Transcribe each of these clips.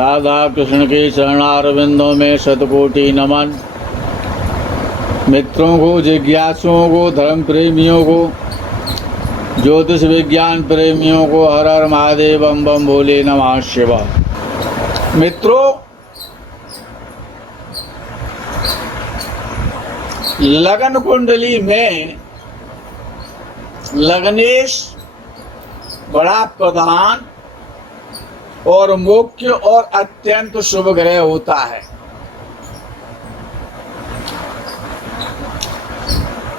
राधा कृष्ण के चरणारविंदों में शतकोटि नमन। मित्रों को, जिज्ञासुओं को, धर्म प्रेमियों को, ज्योतिष विज्ञान प्रेमियों को हर हर महादेव, बम बम भोले नमः शिवाय। मित्रों, लगन कुंडली में लग्नेश बड़ा प्रधान और मुख्य और अत्यंत शुभ ग्रह होता है।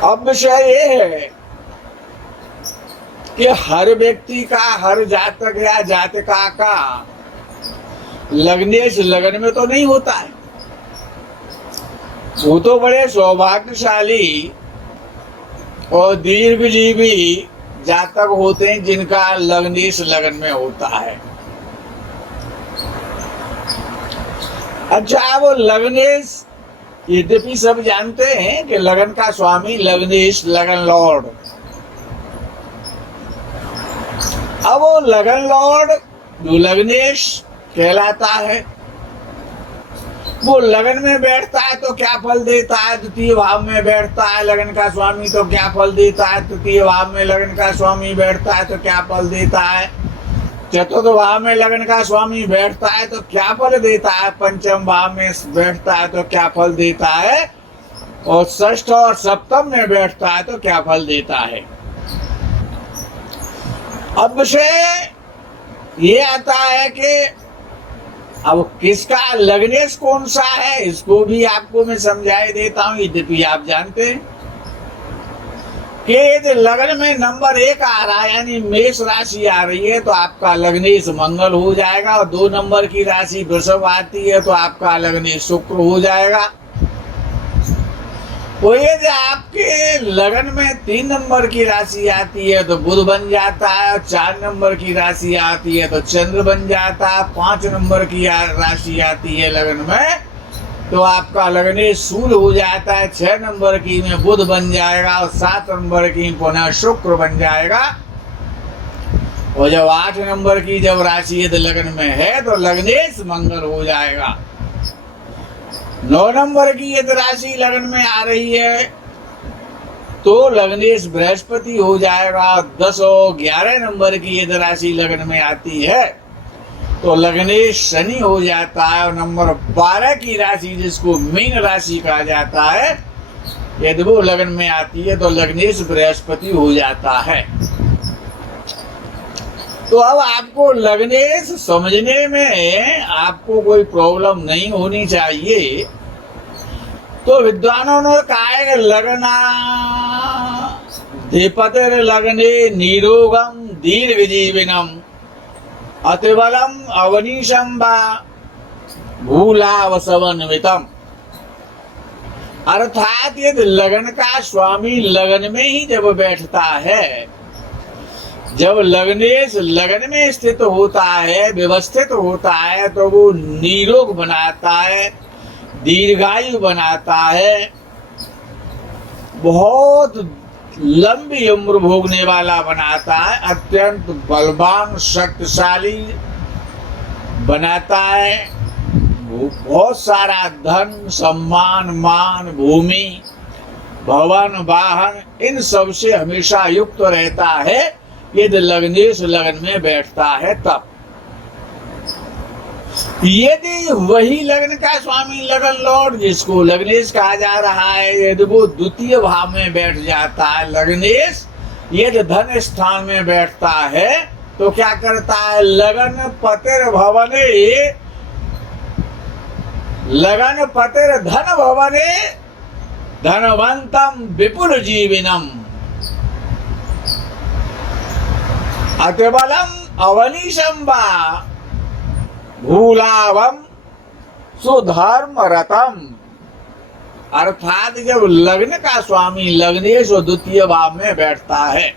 अब विषय ये है कि हर व्यक्ति का, हर जातक या जातिका का लग्नेश लगन में तो नहीं होता है। वो तो बड़े सौभाग्यशाली और दीर्घजीवी जातक होते हैं जिनका लग्नेश लगन में होता है। अच्छा, वो लग्नेश, यद्यपि सब जानते हैं कि लगन का स्वामी लग्नेश, लगन लॉर्ड। अब वो लगन लॉर्ड जो लग्नेश कहलाता है, वो लगन में बैठता है तो क्या फल देता है? द्वितीय भाव में बैठता है लगन का स्वामी तो क्या फल देता है? तृतीय भाव में लगन का स्वामी बैठता है तो क्या फल देता है? चतुर्थ भाव में लगन का स्वामी बैठता है तो क्या फल देता है? पंचम भाव में बैठता है तो क्या फल देता है? और षष्ठ और सप्तम में बैठता है तो क्या फल देता है? अब विषय ये आता है कि अब किसका लग्नेश कौन सा है, इसको भी आपको मैं समझाई देता हूं। यद्यपि आप जानते हैं कि यदि लगन में नंबर 1 आ रहा है, यानी मेष राशि आ रही है, तो आपका लग्नेश मंगल हो जाएगा। और 2 नंबर की राशि वृषभ आती है तो आपका लग्नेश शुक्र हो जाएगा। वो यदि आपके लगन में 3 नंबर की राशि आती है तो बुध बन जाता है। 4 नंबर की राशि आती है तो चंद्र बन जाता है। 5 नंबर की राशि आती है लगन में तो आपका लग्नेश सूर्य हो जाता है। 6 नंबर की में बुध बन जाएगा और 7 नंबर की पुनः शुक्र बन जाएगा। और जब 8 नंबर की जब राशि यदि लगन में है तो लग्नेश मंगल हो जाएगा। 9 नंबर की यदि राशि लगन में आ रही है तो लग्नेश बृहस्पति हो जाएगा। 10 और 11 नंबर की यदि राशि लगन में आती है तो लग्नेश शनि हो जाता है। और नंबर 12 की राशि जिसको मीन राशि कहा जाता है, यदि वो लगन में आती है तो लग्नेश बृहस्पति हो जाता है। तो अब आपको लग्नेश समझने में आपको कोई प्रॉब्लम नहीं होनी चाहिए। तो विद्वानों ने कहा है कि लगना धीपतिर लगने निरोगम दीर्घजीविनम अतिबलम अवनीशम वा भूलावसवन्वितम। अर्थात यदि लगन का स्वामी लगन में ही जब बैठता है, जब लग्नेश लगन में स्थित होता है, व्यवस्थित होता है, तो वो निरोग बनाता है, दीर्घायु बनाता है, बहुत लंबी उम्र भोगने वाला बनाता है, अत्यंत बलवान शक्तिशाली बनाता है, बहुत सारा धन, सम्मान, मान, भूमि, भवन, वाहन, इन सब से हमेशा युक्त रहता है यदि लग्नेश लगन में बैठता है तब। यदि वही लगन का स्वामी लगन लॉर्ड जिसको लग्नेश कहा जा रहा है, यदि वो द्वितीय भाव में बैठ जाता है लग्नेश, यदि धन स्थान में बैठता है तो क्या करता है? लगन पतिर भवने, लगन पतिर धन भवने धनवंतम विपुल जीविनम अतिबलम अवनीशम वा भूलावम सुधर्म रतम। अर्थात जब लग्न का स्वामी लग्नेश और द्वितीय भाव में बैठता है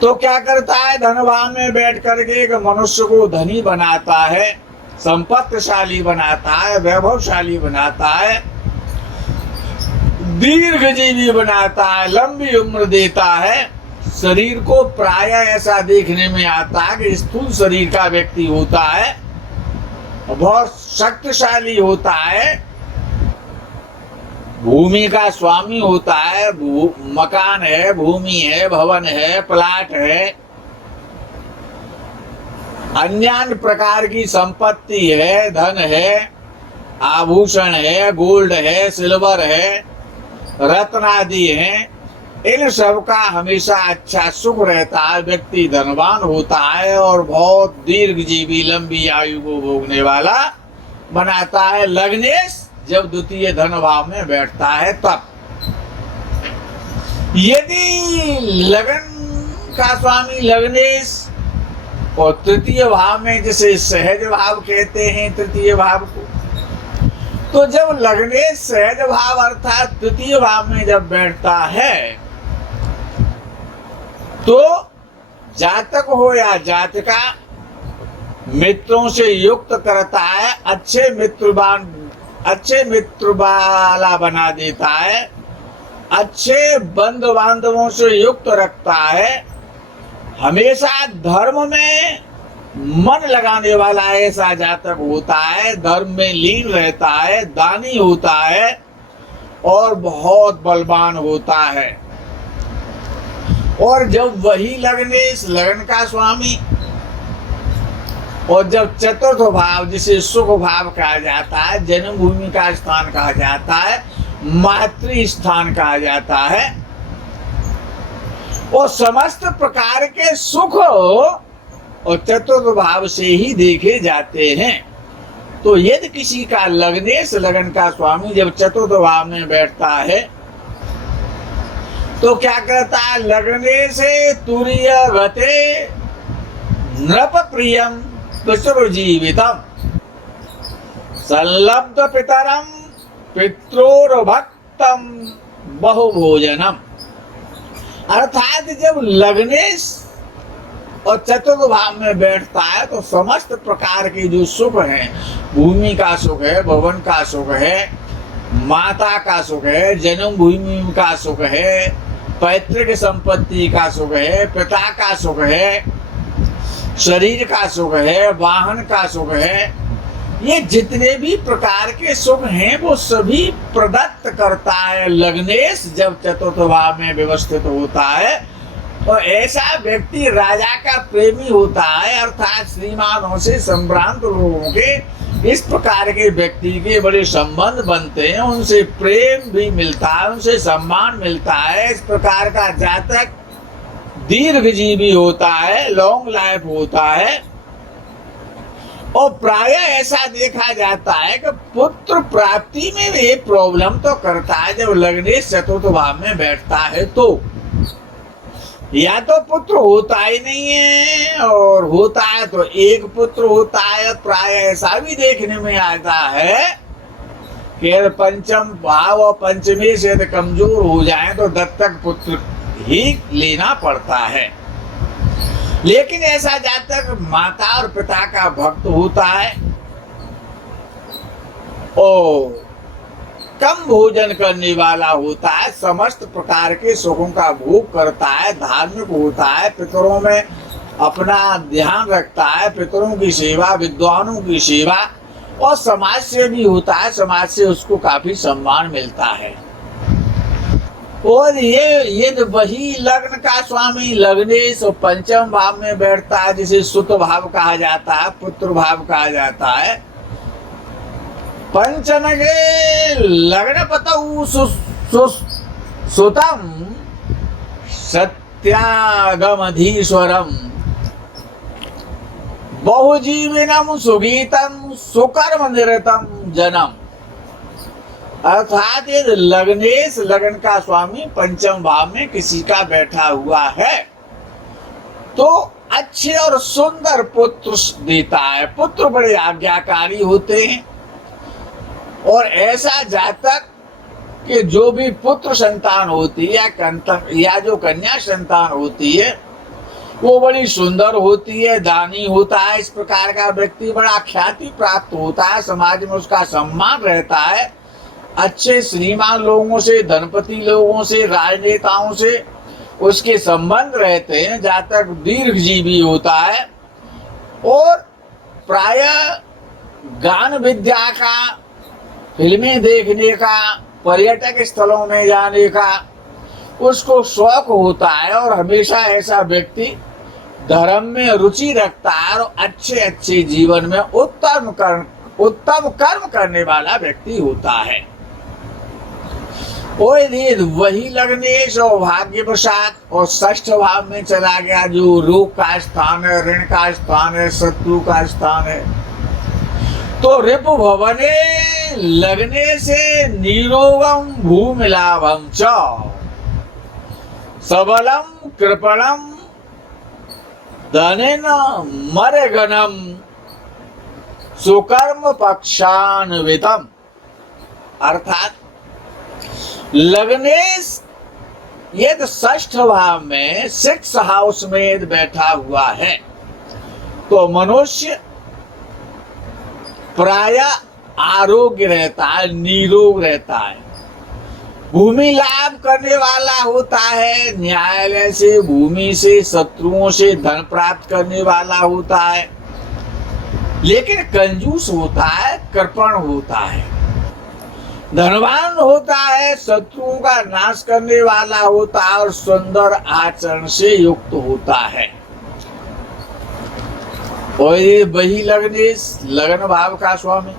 तो क्या करता है? धन भाव में बैठ करके एक मनुष्य को धनी बनाता है, संपत्तिशाली बनाता है, वैभवशाली बनाता है, दीर्घजीवी बनाता है, लंबी उम्र देता है। शरीर को प्राय ऐसा देखने में आता है कि स्थूल शरीर का व्यक्ति होता है बहुत शक्तिशाली होता है, भूमि का स्वामी होता है, मकान है, भूमि है, भवन है, प्लाट है, अन्य प्रकार की संपत्ति है, धन है, आभूषण है, गोल्ड है, सिल्वर है, रत्न आदि हैं, इन सब का हमेशा अच्छा सुख रहता है। व्यक्ति धनवान होता है और बहुत दीर्घ जीवी, लंबी आयु को भोगने वाला बनाता है। लग्नेश जब द्वितीय धन भाव में बैठता है तब। यदि लगन का स्वामी लग्नेश और तृतीय भाव में, जैसे सहज भाव कहते हैं तृतीय भाव को, तो जब लग्नेश सहज भाव अर्थात तृतीय भाव में जब बैठता है तो जातक हो या जातिका मित्रों से युक्त करता है, अच्छे मित्र वाला बना देता है, अच्छे बंधु बांधवों से युक्त रखता है, हमेशा धर्म में मन लगाने वाला ऐसा जातक होता है, धर्म में लीन रहता है, दानी होता है और बहुत बलवान होता है। और जब वही लग्नेश, लगन का स्वामी, और जब चतुर्थ भाव जिसे सुख भाव कहा जाता है, जन्मभूमि का स्थान कहा जाता है, मातृ स्थान कहा जाता है, और समस्त प्रकार के सुख और चतुर्थ भाव से ही देखे जाते हैं। तो यदि किसी का लग्नेश, लगन का स्वामी जब चतुर्थ भाव में बैठता है तो क्या कहता है? लग्नेश तुरीय गते नृप प्रियम पितृजीवितम संलब्ध पितरम पित्रोर्भक्तम बहुभोजनम। अर्थात जब लग्नेश और चतुर्थ भाव में बैठता है तो समस्त प्रकार के जो सुख हैं, भूमि का सुख है, भवन का सुख है, माता का सुख है, जन्मभूमि का सुख है, पैतृक संपत्ति का सुख है, पिता का सुख है, शरीर का सुख है, वाहन का सुख है, ये जितने भी प्रकार के सुख हैं वो सभी प्रदत्त करता है लग्नेश जब चतुर्थ भाव में व्यवस्थित होता है। और ऐसा व्यक्ति राजा का प्रेमी होता है, अर्थात श्रीमानों से संभ्रांत लोगों के इस प्रकार के व्यक्ति के बड़े संबंध बनते हैं, उनसे प्रेम भी मिलता है, उनसे सम्मान मिलता है। इस प्रकार का जातक दीर्घजीवी होता है, लॉन्ग लाइफ होता है। और प्राय ऐसा देखा जाता है कि पुत्र प्राप्ति में भी प्रॉब्लम तो करता है जब लग्नेश चतुर्थ भाव में बैठता है, तो या तो पुत्र होता ही नहीं है, और होता है तो एक पुत्र होता है। प्राय ऐसा भी देखने में आता है कि पंचम भाव और पंचमी से कमजोर हो जाए तो दत्तक पुत्र ही लेना पड़ता है। लेकिन ऐसा जातक माता और पिता का भक्त होता है और कम भोजन करने वाला होता है, समस्त प्रकार के सुखों का भोग करता है, धार्मिक होता है, पितरों में अपना ध्यान रखता है, पितरों की सेवा, विद्वानों की सेवा, और समाज से भी होता है, समाज से उसको काफी सम्मान मिलता है। और ये वही लग्न का स्वामी लग्नेश और पंचम भाव में बैठता है, जिसे सुत भाव कहा जाता है, पुत्र भाव कहा जाता है। पंचनगे लग्न पतौ सुतम सत्यागमधीश्वरम बहुजीविनम सुगीतम सुकर्म निरतम जनम। अर्थात ये लग्नेश, लगन का स्वामी पंचम भाव में किसी का बैठा हुआ है तो अच्छे और सुंदर पुत्र देता है। पुत्र बड़े आज्ञाकारी होते हैं, और ऐसा जातक कि जो भी पुत्र संतान होती है या जो कन्या संतान होती है वो बड़ी सुंदर होती है, दानी होता है। इस प्रकार का व्यक्ति बड़ा ख्याति प्राप्त होता है, समाज में उसका सम्मान रहता है। अच्छे श्रीमान लोगों से, धनपति लोगों से, राजनेताओं से उसके संबंध रहते हैं। जातक दीर्घजीवी होता है और प्राय गान विद्या का, फिल्में देखने का, पर्यटक स्थलों में जाने का उसको शौक होता है, और हमेशा ऐसा व्यक्ति धर्म में रुचि रखता है और अच्छे अच्छे जीवन में उत्तम कर्म करने वाला व्यक्ति होता है। वही लग्नेश और भाग्यवशात और षष्ठ भाव में चला गया, जो रोग का स्थान है, ऋण का स्थान है, शत्रु का स्थान है। तो रिपु भवने लगने से निरोगम भूमि लाभम च सबलम कृपणम धनेन मरगनम सुकर्म पक्षान्वितम। अर्थात लग्नेश यदि षष्ठ भाव में, 6 हाउस में बैठा हुआ है, तो मनुष्य प्राय आरोग्य रहता है, निरोग रहता है, भूमि लाभ करने वाला होता है, न्यायालय से, भूमि से, शत्रुओं से धन प्राप्त करने वाला होता है, लेकिन कंजूस होता है, कृपण होता है। धनवान होता है, शत्रुओं का नाश करने वाला होता है और सुंदर आचरण से युक्त होता है। और ये वही लगन भाव का स्वामी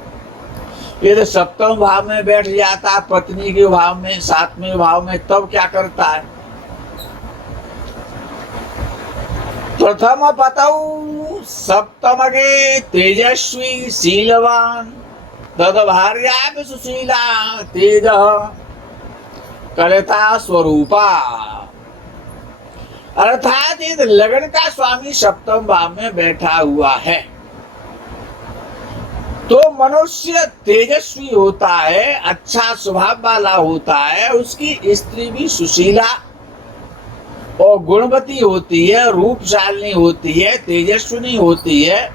यदि सप्तम भाव में बैठ जाता है, पत्नी के भाव में, 7वें भाव में, तब क्या करता है? प्रथम पतौ सप्तमगे तेजस्वी शीलवान तद भार्या सुशीला तेज कलता स्वरूपा। अर्थात यदि लगन का स्वामी सप्तम भाव में बैठा हुआ है तो मनुष्य तेजस्वी होता है, अच्छा स्वभाव वाला होता है, उसकी स्त्री भी सुशीला और गुणवती होती है, रूपशालिनी होती है, तेजस्विनी होती है,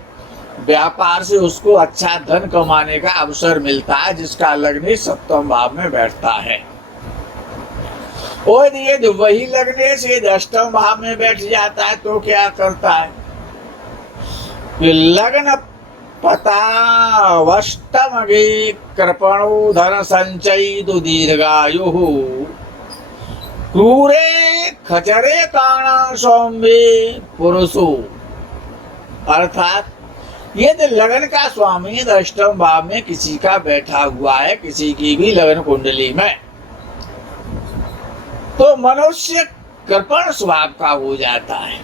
व्यापार से उसको अच्छा धन कमाने का अवसर मिलता है, जिसका लग्न सप्तम भाव में बैठता है। और यदि वही लगने से अष्टम भाव में बैठ जाता है तो क्या करता है? लग्न पतावष्टमगे कृपणो धन संचयितु दीर्घायु क्रूरे खचरे काण सौम्ये पुरुषो। अर्थात यदि लगन का स्वामी अष्टम भाव में किसी का बैठा हुआ है, किसी की भी लगन कुंडली में, तो मनुष्य कृपण स्वभाव का हो जाता है,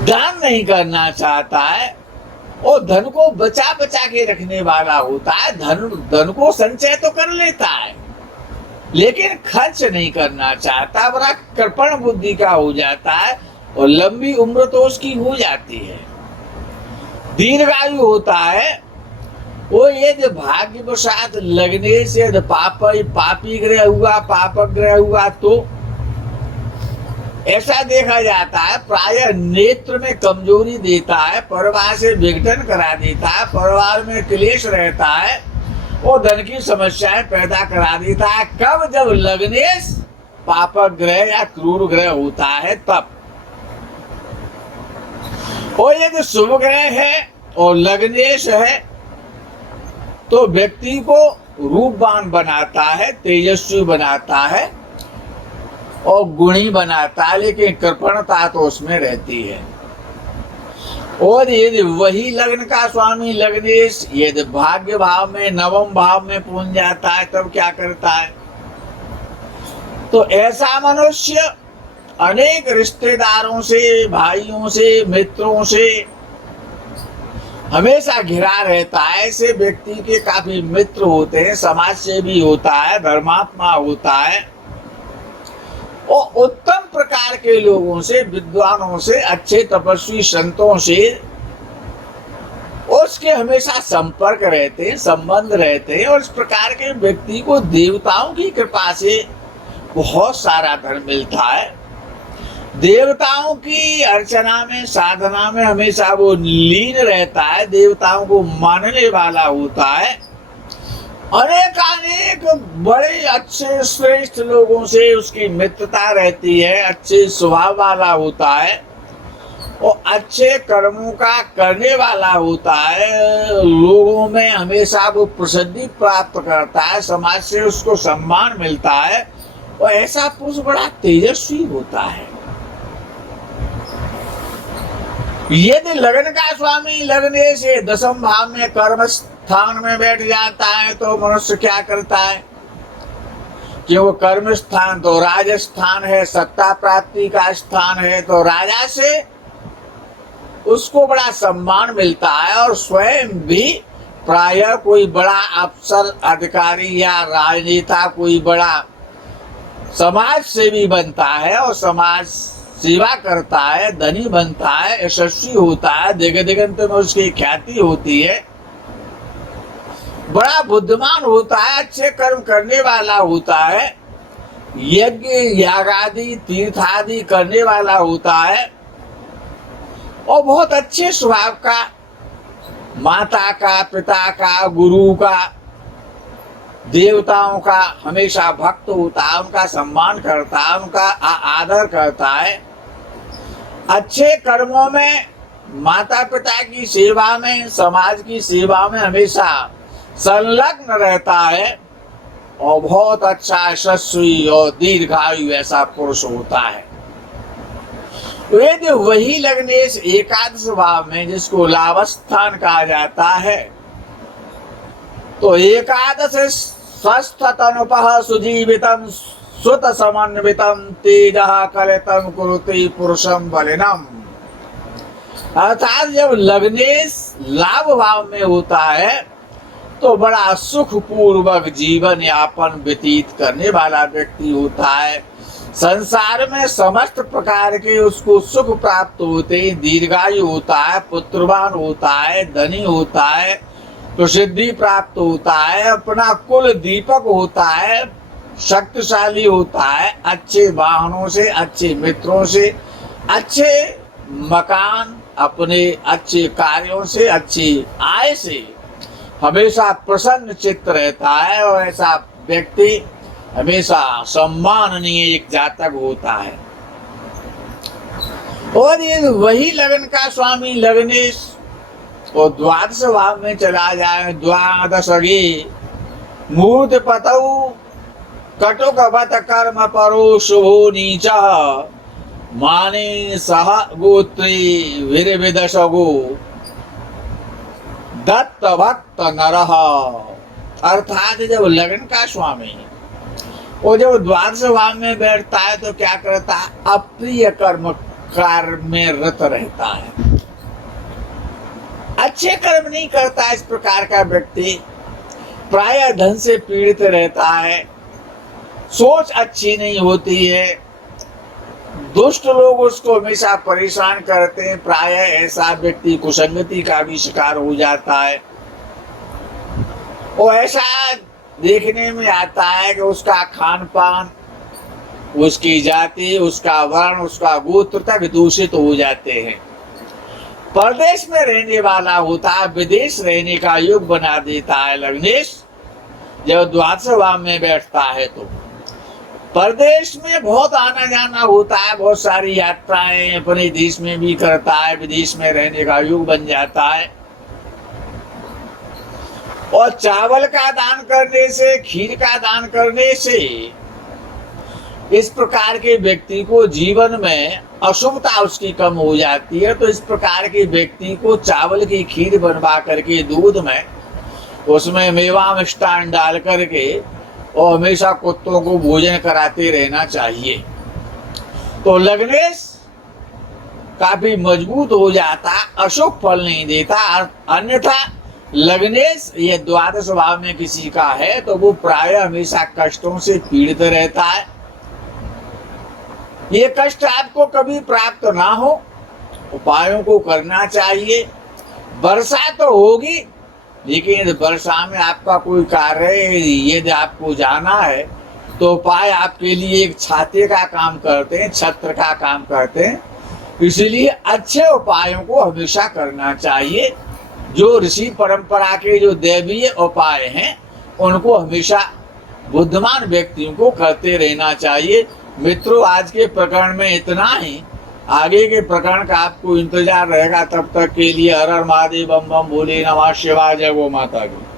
दान नहीं करना चाहता है और धन को बचा बचा के रखने वाला होता है। धन को संचय तो कर लेता है लेकिन खर्च नहीं करना चाहता, बड़ा कृपण बुद्धि का हो जाता है और लंबी उम्र तो उसकी हो जाती है, दीर्घायु होता है। वो ये जो भाग्यवशात लगने से पापी ग्रह हुआ, पापक ग्रह हुआ, तो ऐसा देखा जाता है प्राय नेत्र में कमजोरी देता है, परिवार से विघटन करा देता है, परिवार में क्लेश रहता है और धन की समस्याएं पैदा करा देता है। कब? जब लग्नेश पापक ग्रह या क्रूर ग्रह होता है तब। और यदि शुभ ग्रह है और लग्नेश है तो व्यक्ति को रूपवान बनाता है, तेजस्वी बनाता है और गुणी बनाता है, लेकिन कृपणता तो उसमें रहती है। और यदि वही लग्न का स्वामी लग्नेश यदि भाग्य भाव में, नवम भाव में पहुंच जाता है तब क्या करता है? तो ऐसा मनुष्य अनेक रिश्तेदारों से, भाइयों से, मित्रों से हमेशा घिरा रहता है। ऐसे व्यक्ति के काफी मित्र होते हैं, समाज से भी होता है, धर्मात्मा होता है और उत्तम प्रकार के लोगों से, विद्वानों से, अच्छे तपस्वी संतों से उसके हमेशा संपर्क रहते हैं, संबंध रहते हैं और इस प्रकार के व्यक्ति को देवताओं की कृपा से बहुत सारा धन मिलता है। देवताओं की अर्चना में, साधना में हमेशा वो लीन रहता है, देवताओं को मानने वाला होता है। अनेक बड़े अच्छे श्रेष्ठ लोगों से उसकी मित्रता रहती है, अच्छे स्वभाव वाला होता है और अच्छे कर्मों का करने वाला होता है, लोगों में हमेशा वो प्रसिद्धि प्राप्त करता है, समाज से उसको सम्मान मिलता है, और ऐसा पुरुष बड़ा तेजस्वी होता है। यदि लग्न का स्वामी लगने से दशम भाव में कर्म स्थान में बैठ जाता है तो मनुष्य क्या करता है कि वो कर्म स्थान तो राजस्थान है, सत्ता प्राप्ति का स्थान है, तो राजा से उसको बड़ा सम्मान मिलता है, और स्वयं भी प्रायः कोई बड़ा अफसर अधिकारी या राजनेता कोई बड़ा समाज सेवी बनता है और समाज सेवा करता है, धनी बनता है, यशस्वी होता है, दिग दिगंत में उसकी ख्याति होती है, बड़ा बुद्धिमान होता है, अच्छे कर्म करने वाला होता है, यज्ञ याग आदि तीर्थ आदि करने वाला होता है, और बहुत अच्छे स्वभाव का, माता का, पिता का, गुरु का, देवताओं का हमेशा भक्त होता है, उनका सम्मान करता है, उनका आदर करता है, अच्छे कर्मों में, माता पिता की सेवा में, समाज की सेवा में हमेशा संलग्न रहता है, और बहुत अच्छा यशस्वी और दीर्घायु ऐसा पुरुष होता है। यदि वही लग्नेश एकादश भाव में, जिसको लाभस्थान कहा जाता है, तो एकादश स्वस्थ तनुपः सुजीवितम सुत समन्वितम तेजः कलितं कुरुते पुरुषम बलिनम। अर्थात जब लग्नेश लाभ भाव में होता है तो बड़ा सुख पूर्वक जीवन यापन व्यतीत करने वाला व्यक्ति होता है, संसार में समस्त प्रकार के उसको सुख प्राप्त होते हैं, दीर्घायु होता है, पुत्रवान होता है, धनी होता है, प्रसिद्धि प्राप्त होता है, अपना कुल दीपक होता है, शक्तिशाली होता है, अच्छे वाहनों से, अच्छे मित्रों से, अच्छे मकान, अपने अच्छे कार्यों से, अच्छी आय से हमेशा प्रसन्न चित्त रहता है, और ऐसा व्यक्ति हमेशा सम्माननीय एक जातक होता है। और ये वही लगन का स्वामी लग्नेश और द्वादश भाव में चला जाए, द्वादशगे मूर्त पतौ कटुकवत कर्म परो शुभो नीचः माने सह गोत्रे वीरविदशगो दत्त भक्त नरः। अर्थात जब लगन का स्वामी वो जब द्वादश भाव में बैठता है तो क्या करता है, अप्रिय कर्म कार्य में रत रहता है, अच्छे कर्म नहीं करता। इस प्रकार का व्यक्ति प्रायः धन से पीड़ित रहता है, सोच अच्छी नहीं होती है, दुष्ट लोग उसको हमेशा परेशान करते हैं, प्रायः ऐसा व्यक्ति कुसंगति का भी शिकार हो जाता है। और ऐसा देखने में आता है कि उसका खान पान, उसकी जाति, उसका वर्ण, उसका गोत्र तक दूषित हो जाते हैं। परदेश में रहने वाला होता है, विदेश रहने का योग बना देता है लग्नेश जब द्वादश भाव में बैठता है। तो परदेश में बहुत आना जाना होता है, बहुत सारी यात्राएं अपने देश में भी करता है, विदेश में रहने का योग बन जाता है। और चावल का दान करने से, खीर का दान करने से इस प्रकार के व्यक्ति को जीवन में अशुभता उसकी कम हो जाती है। तो इस प्रकार के व्यक्ति को चावल की खीर बनवा करके दूध में उसमें मेवा मिष्टान डाल करके और हमेशा कुत्तों को भोजन कराते रहना चाहिए। तो लग्नेश काफी मजबूत हो जाता, अशुभ फल नहीं देता। अन्यथा लग्नेश ये द्वादश भाव में किसी का है तो वो प्रायः हमेशा कष्टों से पीड़ित रहता है। ये कष्ट आपको कभी प्राप्त ना हो, उपायों को करना चाहिए। वर्षा तो होगी, लेकिन वर्षा में आपका कोई कार्य है, यदि आपको जाना है तो उपाय आपके लिए एक छाते का काम करते हैं, छत्र का काम करते हैं। इसलिए अच्छे उपायों को हमेशा करना चाहिए। जो ऋषि परंपरा के जो दैवीय उपाय हैं उनको हमेशा बुद्धिमान व्यक्तियों को करते रहना चाहिए। मित्रों, आज के प्रकरण में इतना ही। आगे के प्रकरण का आपको इंतजार रहेगा। तब तक के लिए हर हर महादेव, बम बम भोले नमः शिवाय, जय गो माता की।